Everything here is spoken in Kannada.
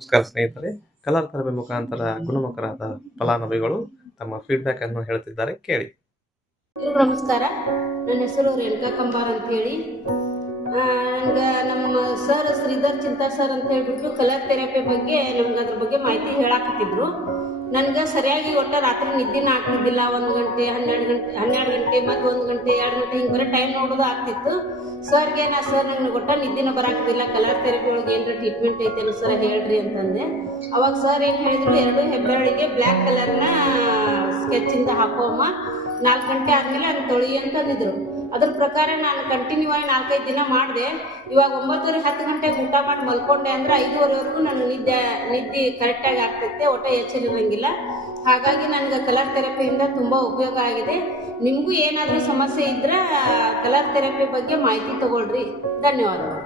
ನಮಸ್ಕಾರ ಸ್ನೇಹಿತರೆ. ಕಲರ್ ಥೆರಪಿ ಮುಖಾಂತರ ಗುಣಮುಖರಾದ ಫಲಾನುಭವಿಗಳು ತಮ್ಮ ಫೀಡ್ಬ್ಯಾಕ್ ಅನ್ನು ಹೇಳ್ತಿದ್ದಾರೆ, ಕೇಳಿ. ನಮಸ್ಕಾರ, ನನ್ನ ಹೆಸರು ರೇಣುಕಾ ಕಂಬಾರ್ ಅಂತೇಳಿ. ನನಗೆ ನಮ್ಮ ಸರ್ ಶ್ರೀಧರ್ ಚಿಂತಾ ಸರ್ ಅಂತ ಹೇಳ್ಬಿಟ್ಟು ಕಲರ್ ಥೆರಪಿ ಬಗ್ಗೆ ನಮ್ಗೆ ಅದ್ರ ಬಗ್ಗೆ ಮಾಹಿತಿ ಹೇಳಾಕತ್ತಿದ್ರು. ನನಗೆ ಸರಿಯಾಗಿ ಒಟ್ಟು ರಾತ್ರಿ ನಿದ್ದೆನ ಆಗ್ತಿದ್ದಿಲ್ಲ. 1 ಗಂಟೆ 12 ಗಂಟೆ ಮತ್ತು 1 ಗಂಟೆ 2 ಗಂಟೆ ಹಿಂಗೆ ಬರೀ ಟೈಮ್ ನೋಡೋದು ಆಗ್ತಿತ್ತು. ಸರ್ಗೆ ಸರ್ ನನಗೆ ಒಟ್ಟು ನಿದ್ದೆನ ಬರಾಕ್ತಿಲ್ಲ, ಕಲರ್ ಥೆರಪಿ ಒಳಗೆ ಏನಾರ ಟ್ರೀಟ್ಮೆಂಟ್ ಐತೇನು ಸರ್ ಹೇಳ್ರಿ ಅಂತಂದೆ. ಅವಾಗ ಸರ್ ಏನು ಹೇಳಿದ್ರು, 2 ಹೆಬ್ಬೆರಳಿಗೆ ಬ್ಲ್ಯಾಕ್ ಕಲರ್ನ ಸ್ಕೆಚ್ಚಿಂದ ಹಾಕೋಮ್ಮ, 4 ಗಂಟೆ ಆದಮೇಲೆ ಅದು ತೊಳಿ ಅಂತಂದಿದ್ರು. ಅದ್ರ ಪ್ರಕಾರ ನಾನು ಕಂಟಿನ್ಯೂ ಆಗಿ 4-5 ದಿನ ಮಾಡಿದೆ. ಇವಾಗ 9:30 ಗಂಟೆಗೆ ಊಟ ಮಾಡಿ ಮಲ್ಕೊಂಡೆ ಅಂದರೆ 5:30ವರೆಗೂ ನನಗೆ ನಿದ್ದೆ ಕರೆಕ್ಟಾಗಿ ಆಗ್ತೈತೆ, ಒಟ್ಟು ಎಚ್ಚರಿರಂಗಿಲ್ಲ. ಹಾಗಾಗಿ ನನಗೆ ಕಲರ್ ಥೆರಪಿಯಿಂದ ತುಂಬ ಉಪಯೋಗ ಆಗಿದೆ. ನಿಮಗೂ ಏನಾದರೂ ಸಮಸ್ಯೆ ಇದ್ದರೆ ಕಲರ್ ಥೆರಪಿ ಬಗ್ಗೆ ಮಾಹಿತಿ ತಗೊಳ್ರಿ. ಧನ್ಯವಾದಗಳು.